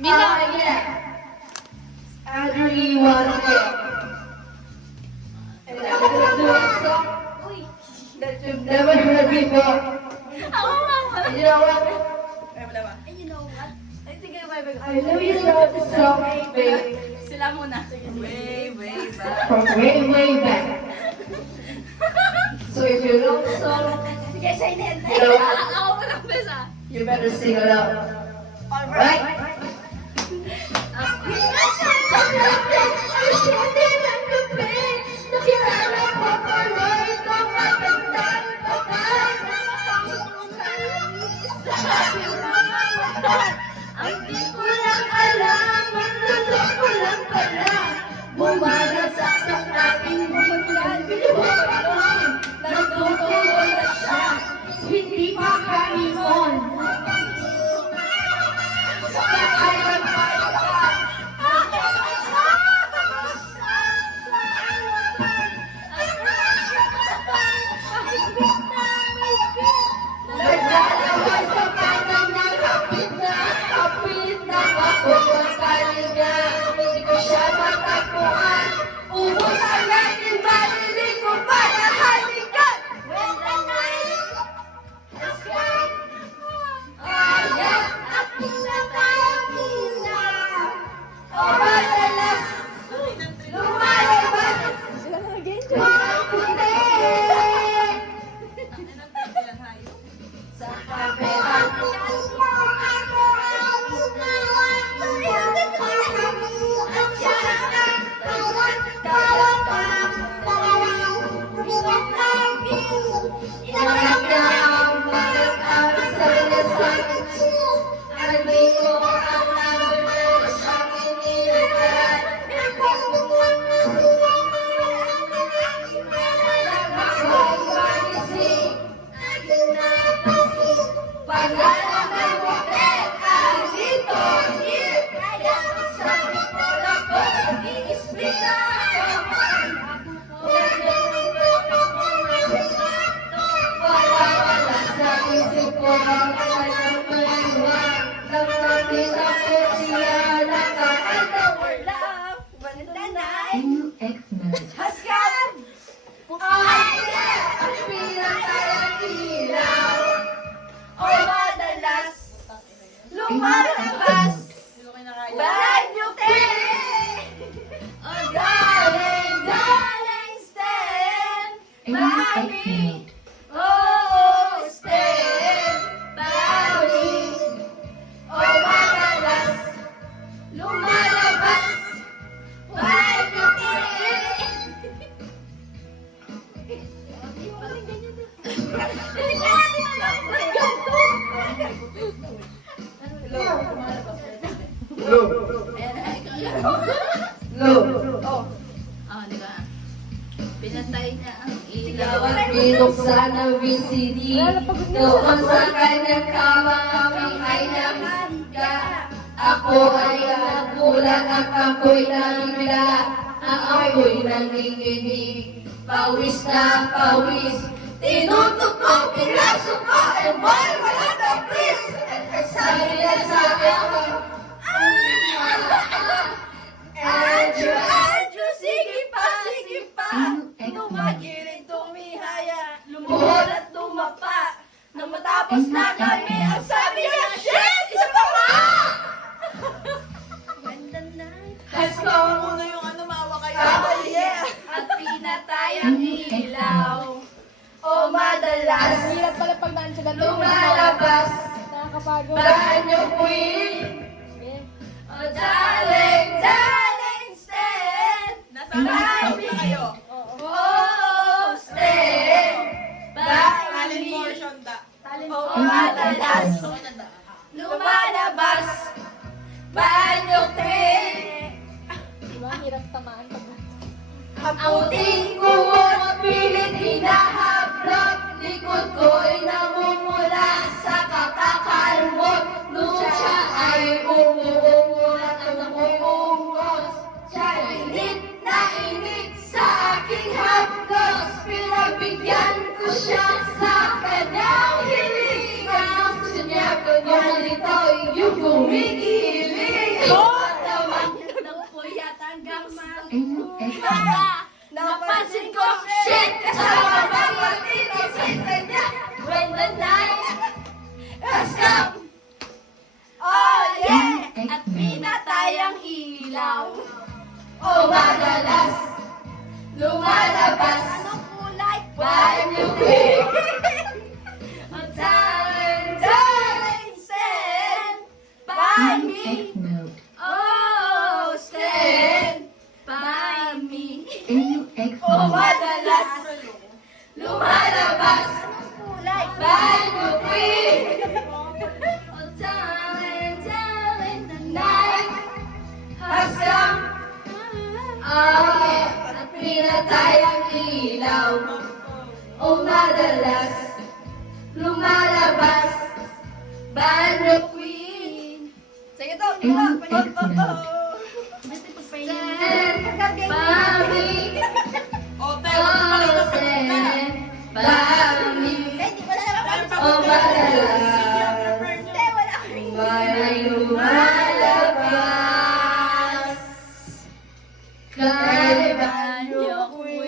Yeah. I really want it. And I'm gonna do a song that you've never heard before. And you know what? I know you love the song, babe. Sila muna. Way back. From way back. So if you know the song, you know what? Ako pa lang besa. You better sing along. Alright? Ang di ko lang alam, magdalo ko lang pala. Bumagal sa aking bumulan, binubulan, nagtutuloy na siya, hindi pa kalimon. Naglalaway sa kanan ng kapit na ako sa kaliga. Hindi ko siya matagpuan. Ubus ang natin, balilig ko pa na halikan. When the night has come, ayan, aking natangina. O madalas, lumalabas, mga puti. Sa kapehan ko, lumalabas, banyutin. O darling, stand by me. Oh, stand by me. O madalas, lumalabas, banyutin. Di ba? Pinatay na ang ilaw. Binuksan ang VCD. Doon sa kanyang kama kami ay namaga. Ako ay nagulat at ako'y nalila. Ang ako'y nanginginig. Pawis na pawis. Tinutok ko, pinasok ko, and boy, wala na please. Sabi na sa akin, Andrew, sige pa. Tumagiling, tumihaya, lumuhod at tumapa. Nang matapos na kami, ang sabi niya, shit, isa pa ba? Ganda na. let's go. Muna yung mawa kayo. Yeah. At pinatay ang ilaw. O madalas, Hirap pala pag naan sa ganito. lumalabas, Nakakapagod. banyo queen. Eh, Oh, darling, stand by me. Oh, stand by me. Oh, madalas, lumalabas, banyo queen. diba? Hirap tamaan pag Abutin ko at pilit hinahablot, likod ko'y namumula sa kakakalmot. Nung siya ay umuungot at namumungos, siya init na init sa aking haplos. Pinagbigyan ko siya sa kanyang hiling. Ang gusto niya kung nalito'y yung kumikilig. Tawag ng puyat hanggang magkula. Napansin ko, shit! Kasama ba yung tinisita niya? When the night has come. Oh yeah! At pinatayang ilaw. Oh, madalas lumalabas Anong kulay? Banyuki. Ang talent stand by me. Note. Oh, stand by me. NUX Oh, note. madalas Lumalabas anong kulay? Banyuki. Oh, talent the night Has come. At pinatay ang ilaw. O madalas lumalabas Banyo queen. Sige to, NUX note. Bami. Oh, Bami. O madalas may lumalabas kay Banyo NUX note.